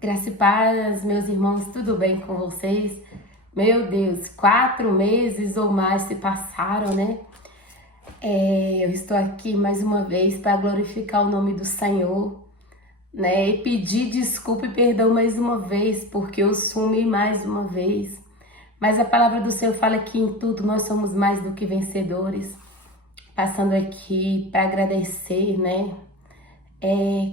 Graça e paz, meus irmãos, tudo bem com vocês? Meu Deus, 4 meses ou mais se passaram, né? Eu estou aqui mais uma vez para glorificar o nome do Senhor, né? E pedir desculpa e perdão mais uma vez, porque eu sumi mais uma vez. Mas a palavra do Senhor fala que em tudo nós somos mais do que vencedores. Passando aqui para agradecer, né?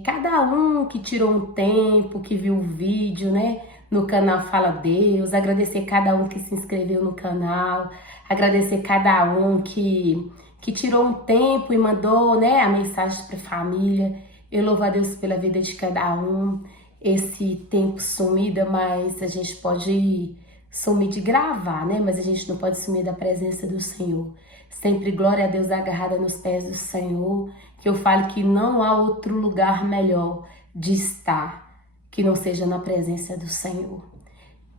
Cada um que tirou um tempo, que viu o vídeo, né? No canal Fala Deus, agradecer cada um que se inscreveu no canal, agradecer cada um que tirou um tempo e mandou, né, a mensagem para a família. Eu louvo a Deus pela vida de cada um. Esse tempo sumida, mas a gente pode sumir de gravar, né? Mas a gente não pode sumir da presença do Senhor. Sempre glória a Deus agarrada nos pés do Senhor, que eu falo que não há outro lugar melhor de estar que não seja na presença do Senhor.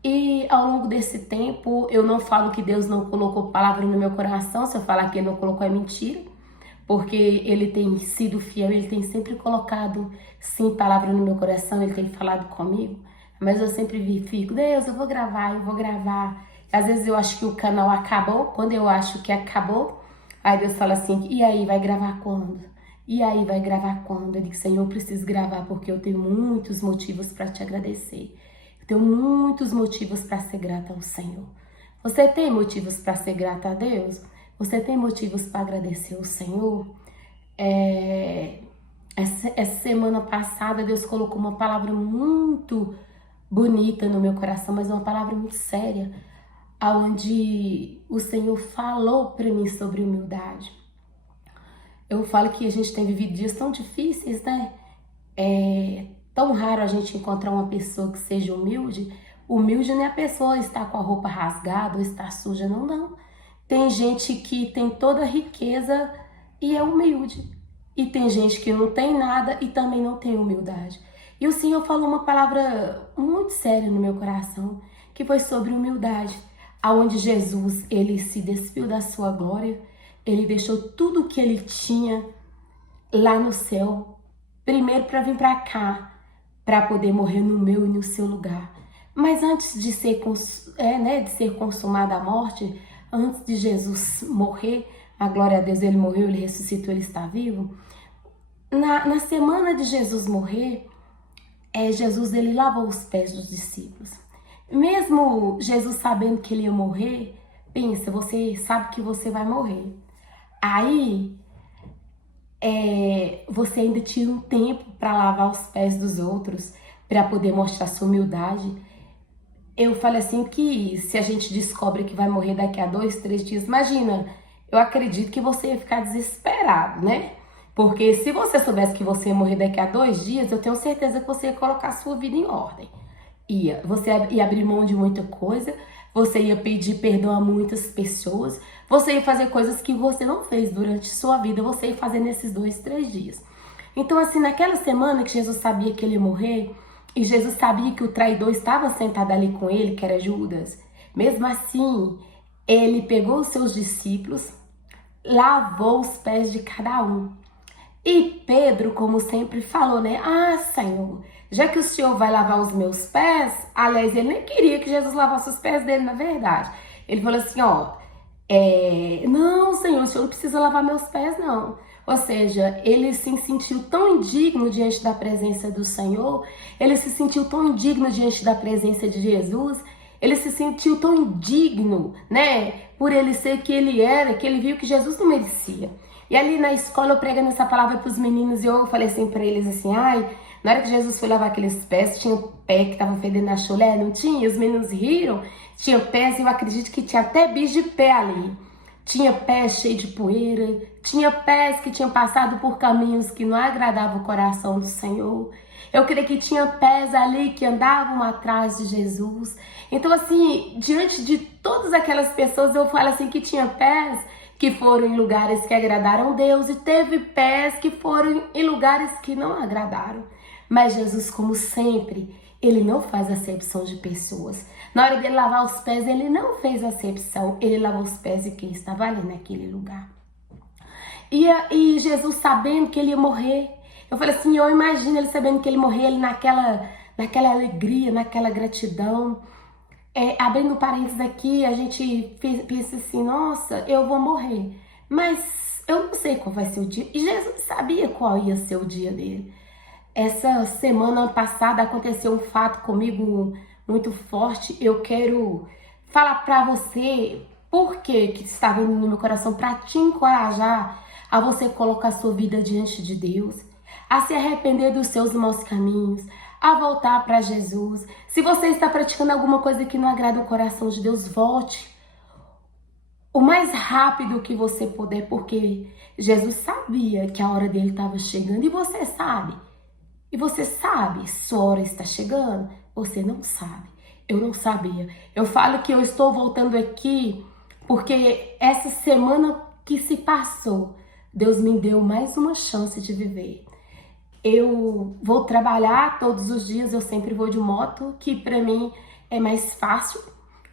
E ao longo desse tempo, eu não falo que Deus não colocou palavra no meu coração. Se eu falar que Ele não colocou é mentira, porque Ele tem sido fiel, Ele tem sempre colocado sim palavra no meu coração, Ele tem falado comigo. Mas eu sempre fico, Deus, eu vou gravar. Às vezes eu acho que o canal acabou. Quando eu acho que acabou, aí Deus fala assim, e aí, vai gravar quando? E aí, vai gravar quando? Eu digo, Senhor, eu preciso gravar porque eu tenho muitos motivos para te agradecer. Eu tenho muitos motivos para ser grata ao Senhor. Você tem motivos para ser grata a Deus? Você tem motivos para agradecer ao Senhor? Essa semana passada, Deus colocou uma palavra muito bonita no meu coração, mas uma palavra muito séria, aonde o Senhor falou para mim sobre humildade. Eu falo que a gente tem vivido dias tão difíceis, né? É tão raro a gente encontrar uma pessoa que seja humilde. Humilde não é a pessoa estar com a roupa rasgada ou estar suja, não, não. Tem gente que tem toda a riqueza e é humilde. E tem gente que não tem nada e também não tem humildade. E o Senhor falou uma palavra muito séria no meu coração, que foi sobre humildade, aonde Jesus, ele se despiu da sua glória, ele deixou tudo o que ele tinha lá no céu, primeiro para vir para cá, para poder morrer no meu e no seu lugar. Mas antes de ser, de ser consumada a morte, antes de Jesus morrer, a glória a Deus, ele morreu, ele ressuscitou, ele está vivo. Na semana de Jesus morrer, Jesus ele lavou os pés dos discípulos. Mesmo Jesus sabendo que ele ia morrer, pensa, você sabe que você vai morrer. Aí, você ainda tira um tempo para lavar os pés dos outros, para poder mostrar sua humildade. Eu falei assim que se a gente descobre que vai morrer daqui a 2, 3 dias, imagina, eu acredito que você ia ficar desesperado, né? Porque se você soubesse que você ia morrer daqui a 2 dias, eu tenho certeza que você ia colocar a sua vida em ordem. Você ia abrir mão de muita coisa, você ia pedir perdão a muitas pessoas, você ia fazer coisas que você não fez durante sua vida, você ia fazer nesses 2, 3 dias. Então assim, naquela semana que Jesus sabia que ele ia morrer, e Jesus sabia que o traidor estava sentado ali com ele, que era Judas, mesmo assim, ele pegou os seus discípulos, lavou os pés de cada um. E Pedro, como sempre, falou, né? Ah, Senhor, já que o Senhor vai lavar os meus pés, aliás, ele nem queria que Jesus lavasse os pés dele, na verdade. Ele falou assim, ó, não, Senhor, o Senhor não precisa lavar meus pés, não. Ou seja, ele se sentiu tão indigno diante da presença do Senhor, ele se sentiu tão indigno diante da presença de Jesus, ele se sentiu tão indigno, né? Por ele ser que ele era, que ele viu que Jesus não merecia. E ali na escola eu pregando essa palavra para os meninos e eu falei assim para eles assim, ai, na hora que Jesus foi lavar aqueles pés, tinha um pé que tava fedendo a chulé, não tinha? E os meninos riram, tinha pés e eu acredito que tinha até bicho de pé ali. Tinha pés cheios de poeira, tinha pés que tinham passado por caminhos que não agradavam o coração do Senhor. Eu creio que tinha pés ali que andavam atrás de Jesus. Então assim, diante de todas aquelas pessoas, eu falo assim que tinha pés que foram em lugares que agradaram Deus e teve pés que foram em lugares que não agradaram. Mas Jesus, como sempre, ele não faz acepção de pessoas. Na hora dele lavar os pés, ele não fez acepção. Ele lavou os pés de quem estava ali naquele lugar. E Jesus sabendo que ele ia morrer. Eu falei assim, eu imagino ele sabendo que ele morrer, ele naquela alegria, naquela gratidão. Abrindo parênteses aqui, a gente pensa assim, nossa, eu vou morrer, mas eu não sei qual vai ser o dia. E Jesus sabia qual ia ser o dia dele. Essa semana passada aconteceu um fato comigo muito forte. Eu quero falar para você por que está vindo no meu coração, para te encorajar a você colocar sua vida diante de Deus, a se arrepender dos seus maus caminhos, a voltar para Jesus. Se você está praticando alguma coisa que não agrada o coração de Deus, volte o mais rápido que você puder, porque Jesus sabia que a hora dele estava chegando e você sabe. E você sabe, sua hora está chegando? Você não sabe. Eu não sabia. Eu falo que eu estou voltando aqui porque essa semana que se passou, Deus me deu mais uma chance de viver. Eu vou trabalhar todos os dias, eu sempre vou de moto, que pra mim é mais fácil,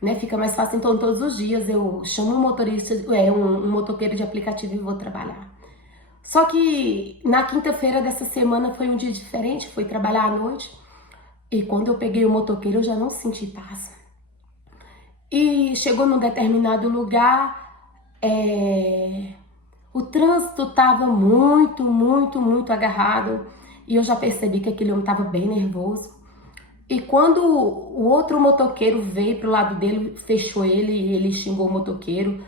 né? Fica mais fácil, então todos os dias eu chamo um motorista, um motoqueiro de aplicativo e vou trabalhar. Só que na quinta-feira dessa semana foi um dia diferente, fui trabalhar à noite e quando eu peguei o motoqueiro eu já não senti paz. E chegou num determinado lugar, o trânsito estava muito agarrado e eu já percebi que aquele homem estava bem nervoso. E quando o outro motoqueiro veio pro lado dele, fechou ele e ele xingou o motoqueiro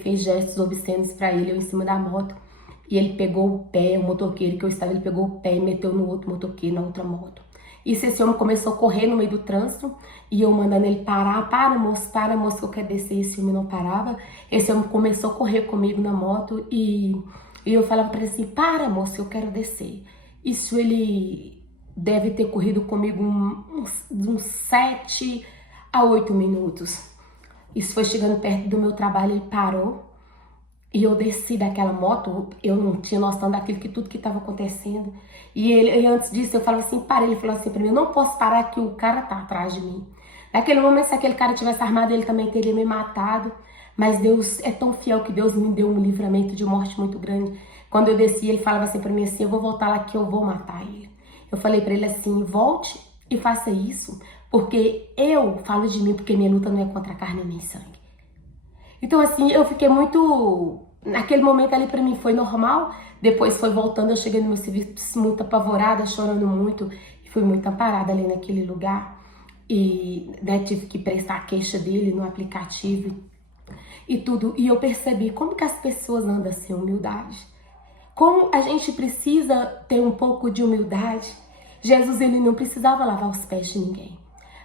fez gestos obscenos para ele, eu em cima da moto. E ele pegou o pé, o motoqueiro que eu estava, ele pegou o pé e meteu no outro motoqueiro, na outra moto. Isso, esse homem começou a correr no meio do trânsito e eu mandando ele parar, para moço, que eu quero descer. Esse homem não parava. Esse homem começou a correr comigo na moto e eu falava para ele assim, para moço, eu quero descer. Isso ele deve ter corrido comigo uns 7 a 8 minutos. Isso foi chegando perto do meu trabalho, ele parou. E eu desci daquela moto, eu não tinha noção daquilo, que tudo que estava acontecendo. E antes disso, eu falava assim, para, ele falou assim para mim, eu não posso parar que o cara tá atrás de mim. Naquele momento, se aquele cara tivesse armado, ele também teria me matado. Mas Deus é tão fiel que Deus me deu um livramento de morte muito grande. Quando eu desci, ele falava assim para mim assim, eu vou voltar lá que eu vou matar ele. Eu falei para ele assim, volte e faça isso, porque eu falo de mim, porque minha luta não é contra a carne nem sangue. Então, assim, eu fiquei muito... Naquele momento ali pra mim foi normal. Depois foi voltando, eu cheguei no meu serviço muito apavorada, chorando muito. E fui muito amparada ali naquele lugar. E tive que prestar a queixa dele no aplicativo e tudo. E eu percebi como que as pessoas andam sem humildade. Como a gente precisa ter um pouco de humildade. Jesus, ele não precisava lavar os pés de ninguém.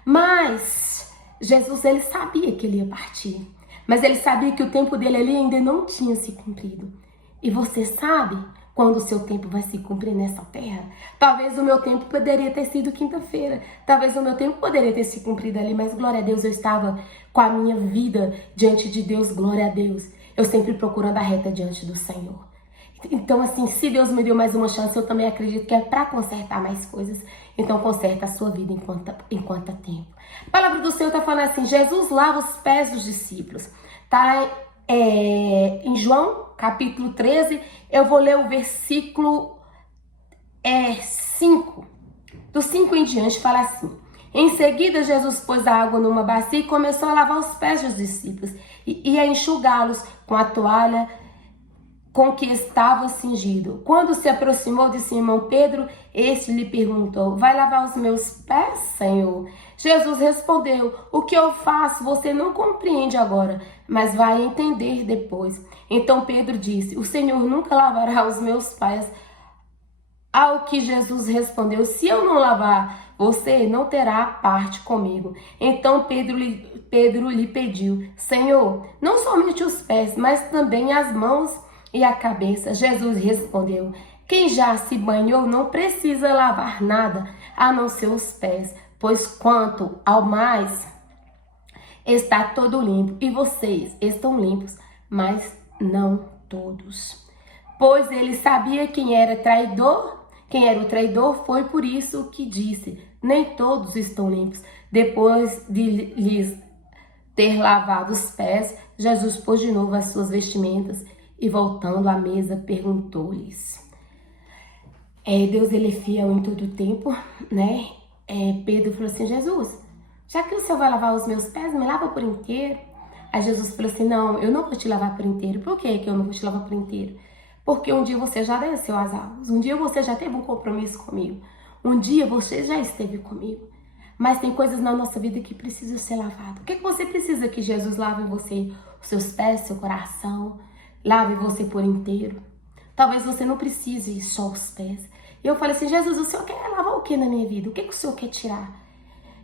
Mas Jesus, ele sabia que ele ia partir. Mas ele sabia que o tempo dele ali ainda não tinha se cumprido. E você sabe quando o seu tempo vai se cumprir nessa terra? Talvez o meu tempo poderia ter sido quinta-feira. Talvez o meu tempo poderia ter se cumprido ali. Mas glória a Deus, eu estava com a minha vida diante de Deus. Glória a Deus. Eu sempre procurando a reta diante do Senhor. Então, assim, se Deus me deu mais uma chance, eu também acredito que é para consertar mais coisas. Então, conserta a sua vida enquanto há tempo. A palavra do Senhor está falando assim, Jesus lava os pés dos discípulos. Tá em João, capítulo 13, eu vou ler o versículo 5. Do 5 em diante, fala assim. Em seguida, Jesus pôs a água numa bacia e começou a lavar os pés dos discípulos e a enxugá-los com a toalha com que estava cingido. Quando se aproximou de Simão Pedro, este lhe perguntou, vai lavar os meus pés, Senhor? Jesus respondeu, o que eu faço você não compreende agora, mas vai entender depois. Então Pedro disse, o Senhor nunca lavará os meus pés. Ao que Jesus respondeu, se eu não lavar, você não terá parte comigo. Então Pedro lhe pediu, Senhor, não somente os pés, mas também as mãos e a cabeça. Jesus respondeu, quem já se banhou não precisa lavar nada, a não ser os pés, pois quanto ao mais, está todo limpo, e vocês estão limpos, mas não todos. Pois ele sabia quem era o traidor, foi por isso que disse, nem todos estão limpos. Depois de lhes ter lavado os pés, Jesus pôs de novo as suas vestimentas, e voltando à mesa, perguntou-lhes. Deus, ele é fiel em todo o tempo, né? Pedro falou assim, Jesus, já que o Senhor vai lavar os meus pés, me lava por inteiro. Aí Jesus falou assim, não, eu não vou te lavar por inteiro. Por que eu não vou te lavar por inteiro? Porque um dia você já desceu as águas, um dia você já teve um compromisso comigo, um dia você já esteve comigo. Mas tem coisas na nossa vida que precisam ser lavadas. O que você precisa que Jesus lave em você? Os seus pés, seu coração, lave você por inteiro. Talvez você não precise só os pés. E eu falei assim, Jesus, o Senhor quer lavar o que na minha vida? O que o Senhor quer tirar?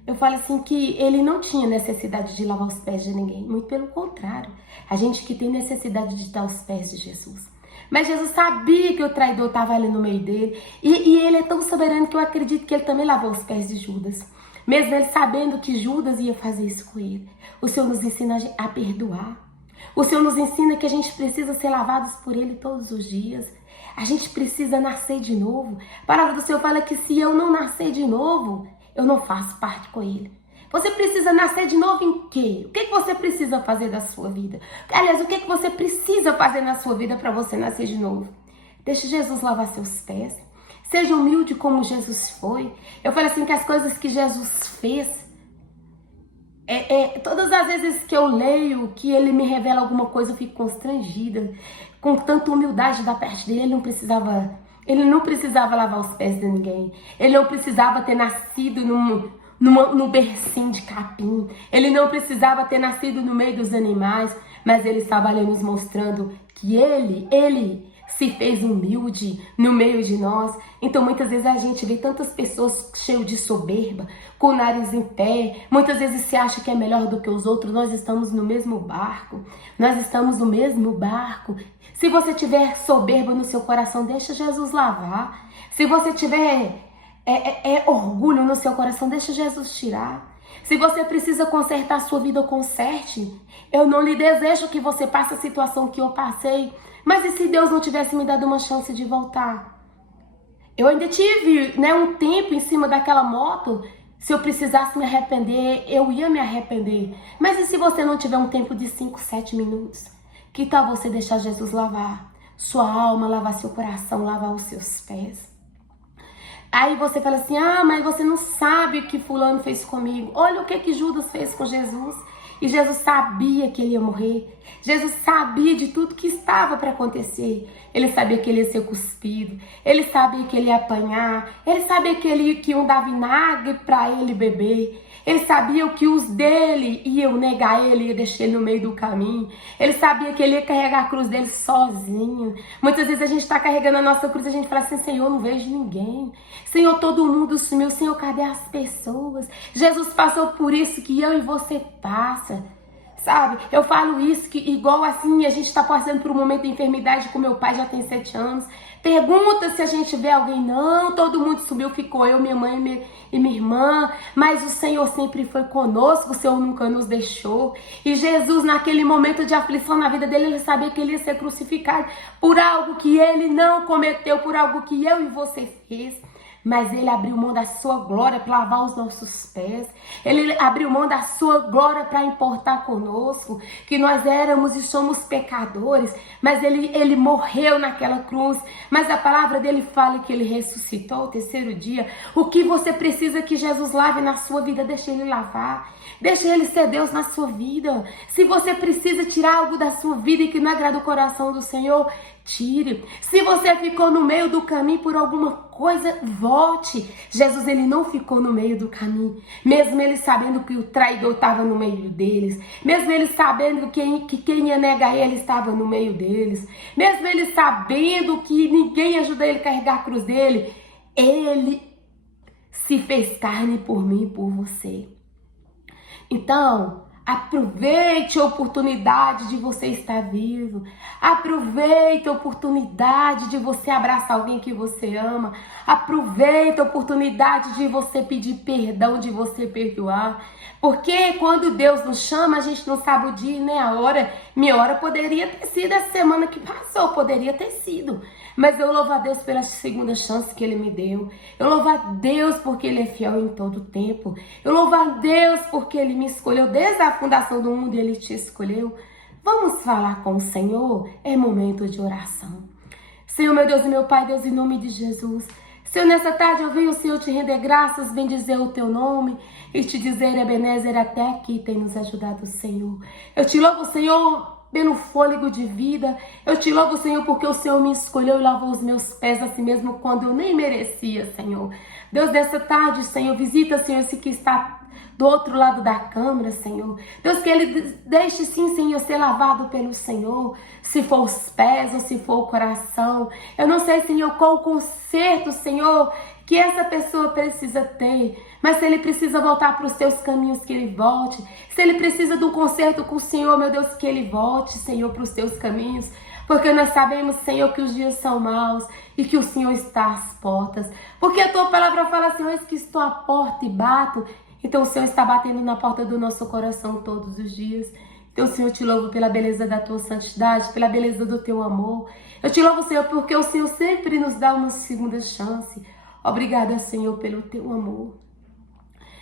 Eu falei assim que ele não tinha necessidade de lavar os pés de ninguém. Muito pelo contrário. A gente que tem necessidade de dar os pés de Jesus. Mas Jesus sabia que o traidor estava ali no meio dele. E ele é tão soberano que eu acredito que ele também lavou os pés de Judas. Mesmo ele sabendo que Judas ia fazer isso com ele. O Senhor nos ensina a perdoar. O Senhor nos ensina que a gente precisa ser lavados por ele todos os dias. A gente precisa nascer de novo. A palavra do Senhor fala que se eu não nascer de novo, eu não faço parte com ele. Você precisa nascer de novo em quê? O que você precisa fazer da sua vida? Aliás, o que você precisa fazer na sua vida para você nascer de novo? Deixe Jesus lavar seus pés. Seja humilde como Jesus foi. Eu falei assim que as coisas que Jesus fez, todas as vezes que eu leio, que ele me revela alguma coisa, eu fico constrangida. Com tanta humildade da parte dele, ele não precisava lavar os pés de ninguém. Ele não precisava ter nascido num bercinho de capim. Ele não precisava ter nascido no meio dos animais. Mas ele estava ali nos mostrando que ele se fez humilde no meio de nós. Então muitas vezes a gente vê tantas pessoas cheias de soberba, com o nariz em pé, muitas vezes se acha que é melhor do que os outros. Nós estamos no mesmo barco, Se você tiver soberba no seu coração, deixa Jesus lavar. Se você tiver orgulho no seu coração, deixa Jesus tirar. Se você precisa consertar a sua vida, conserte. Eu não lhe desejo que você passe a situação que eu passei. Mas e se Deus não tivesse me dado uma chance de voltar? Eu ainda tive, um tempo em cima daquela moto. Se eu precisasse me arrepender, eu ia me arrepender. Mas e se você não tiver um tempo de 5, 7 minutos? Que tal você deixar Jesus lavar sua alma, lavar seu coração, lavar os seus pés? Aí você fala assim, mas você não sabe o que fulano fez comigo. Olha o que Judas fez com Jesus. E Jesus sabia que ele ia morrer. Jesus sabia de tudo que estava para acontecer. Ele sabia que ele ia ser cuspido. Ele sabia que ele ia apanhar. Ele sabia que iam dar vinagre para ele beber. Ele sabia que os dele iam negar ele, ia deixar ele no meio do caminho. Ele sabia que ele ia carregar a cruz dele sozinho. Muitas vezes a gente está carregando a nossa cruz e a gente fala assim, Senhor, não vejo ninguém. Senhor, todo mundo sumiu. Senhor, cadê as pessoas? Jesus passou por isso que eu e você passa. Sabe? Eu falo isso que igual assim, a gente está passando por um momento de enfermidade com meu pai, já tem 7 anos. Pergunta se a gente vê alguém. Não, todo mundo subiu, ficou eu, minha mãe e minha irmã. Mas o Senhor sempre foi conosco, o Senhor nunca nos deixou. E Jesus, naquele momento de aflição na vida dele, ele sabia que ele ia ser crucificado por algo que ele não cometeu, por algo que eu e você fez. Mas ele abriu mão da sua glória para lavar os nossos pés. Ele abriu mão da sua glória para importar conosco, que nós éramos e somos pecadores. Mas ele morreu naquela cruz. Mas a palavra dele fala que ele ressuscitou ao 3º dia. O que você precisa que Jesus lave na sua vida, deixa ele lavar. Deixa ele ser Deus na sua vida. Se você precisa tirar algo da sua vida e que não agrada o coração do Senhor, tire. Se você ficou no meio do caminho por alguma coisa, volte. Jesus, ele não ficou no meio do caminho. Mesmo ele sabendo que o traidor estava no meio deles. Mesmo ele sabendo que quem ia negar ele estava no meio deles. Mesmo ele sabendo que ninguém ajuda ele a carregar a cruz dele. Ele se fez carne por mim e por você. Então, aproveite a oportunidade de você estar vivo. Aproveite a oportunidade de você abraçar alguém que você ama. Aproveite a oportunidade de você pedir perdão, de você perdoar. Porque quando Deus nos chama, a gente não sabe o dia nem a hora. Minha hora poderia ter sido a semana que passou, poderia ter sido. Mas eu louvo a Deus pela segunda chance que Ele me deu. Eu louvo a Deus porque Ele é fiel em todo tempo. Eu louvo a Deus porque Ele me escolheu desde a fundação do mundo e Ele te escolheu. Vamos falar com o Senhor? É momento de oração. Senhor, meu Deus e meu Pai, Deus, em nome de Jesus. Senhor, nessa tarde eu venho, Senhor, te render graças, bendizer o teu nome e te dizer, Ebenezer, até aqui tem nos ajudado, Senhor. Eu te louvo, Senhor, pelo fôlego de vida. Eu te louvo, Senhor, porque o Senhor me escolheu e lavou os meus pés assim mesmo quando eu nem merecia, Senhor. Deus, nessa tarde, Senhor, visita, Senhor, esse que está do outro lado da câmara, Senhor. Deus, que ele deixe sim, Senhor, ser lavado pelo Senhor, se for os pés ou se for o coração. Eu não sei, Senhor, qual o conserto, Senhor, que essa pessoa precisa ter. Mas se ele precisa voltar para os teus caminhos, que ele volte. Se ele precisa de um conserto com o Senhor, meu Deus, que ele volte, Senhor, para os teus caminhos. Porque nós sabemos, Senhor, que os dias são maus e que o Senhor está às portas. Porque a tua palavra fala, Senhor, eis que estou à porta e bato. Então o Senhor está batendo na porta do nosso coração todos os dias. Então, Senhor, eu te louvo pela beleza da tua santidade, pela beleza do teu amor. Eu te louvo, Senhor, porque o Senhor sempre nos dá uma segunda chance. Obrigada, Senhor, pelo teu amor.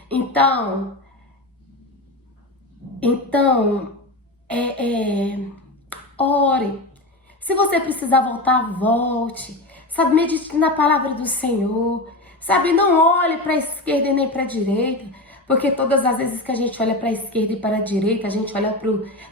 Então, ore. Se você precisar voltar, volte. Sabe, medite na palavra do Senhor. Sabe, não olhe para a esquerda e nem para a direita. Porque todas as vezes que a gente olha para a esquerda e para a direita, a gente olha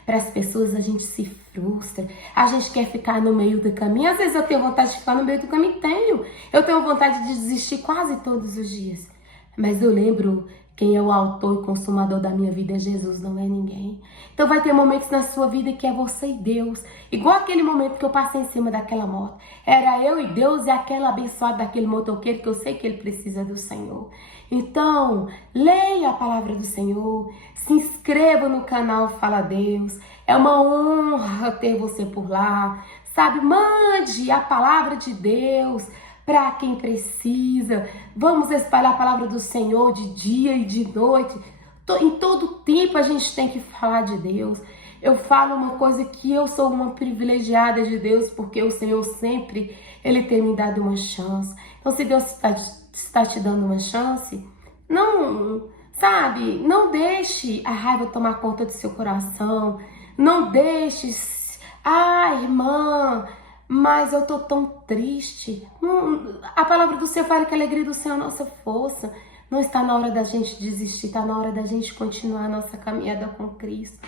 para as pessoas, a gente se frustra. A gente quer ficar no meio do caminho. Às vezes eu tenho vontade de ficar no meio do caminho, tenho. Eu tenho vontade de desistir quase todos os dias. Mas eu lembro, quem é o autor e consumador da minha vida é Jesus, não é ninguém. Então vai ter momentos na sua vida que é você e Deus. Igual aquele momento que eu passei em cima daquela moto. Era eu e Deus e aquela abençoada daquele motoqueiro que eu sei que ele precisa do Senhor. Então, leia a palavra do Senhor. Se inscreva no canal Fala Deus. É uma honra ter você por lá. Sabe, mande a palavra de Deus para quem precisa. Vamos espalhar a palavra do Senhor de dia e de noite. Em todo tempo a gente tem que falar de Deus. Eu falo uma coisa que eu sou uma privilegiada de Deus, porque o Senhor sempre, Ele tem me dado uma chance. Então, se Deus está te dando uma chance, não, sabe, não deixe a raiva tomar conta do seu coração. Não deixe, irmã, mas eu tô tão triste. A palavra do Senhor fala que a alegria do Senhor é a nossa força. Não está na hora da gente desistir, está na hora da gente continuar a nossa caminhada com Cristo.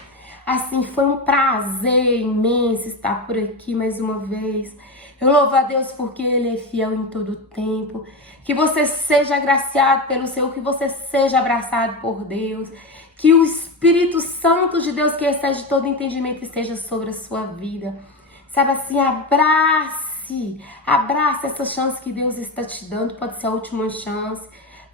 Assim, foi um prazer imenso estar por aqui mais uma vez. Eu louvo a Deus porque Ele é fiel em todo tempo. Que você seja agraciado pelo Senhor, que você seja abraçado por Deus. Que o Espírito Santo de Deus, que excede todo entendimento, esteja sobre a sua vida. Sabe assim, abrace essa chance que Deus está te dando, pode ser a última chance.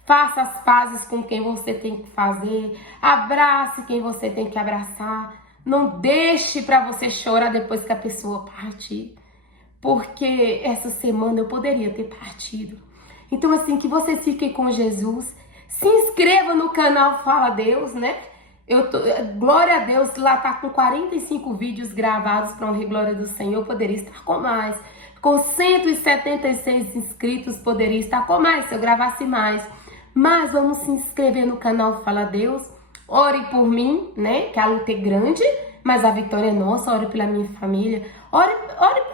Faça as pazes com quem você tem que fazer, abrace quem você tem que abraçar. Não deixe para você chorar depois que a pessoa partir, porque essa semana eu poderia ter partido. Então assim, que você fique com Jesus, se inscreva no canal Fala Deus, né? Glória a Deus, lá tá com 45 vídeos gravados para honrar a glória do Senhor. Eu poderia estar com mais. Com 176 inscritos, poderia estar com mais se eu gravasse mais. Mas vamos se inscrever no canal Fala Deus. Ore por mim, né? Que a luta é grande, mas a vitória é nossa. Ore pela minha família. Ore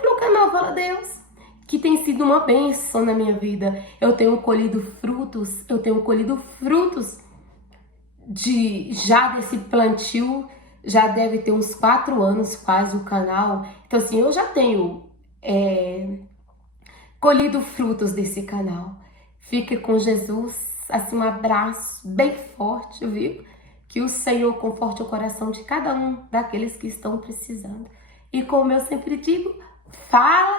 pelo canal Fala Deus, que tem sido uma bênção na minha vida. Eu tenho colhido frutos. Já desse plantio, já deve ter uns 4 anos quase o canal. Então assim, eu já tenho colhido frutos desse canal. Fique com Jesus, assim, um abraço bem forte, viu? Que o Senhor conforte o coração de cada um daqueles que estão precisando. E como eu sempre digo, fala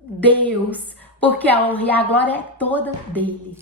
Deus, porque a honra e a glória é toda dele.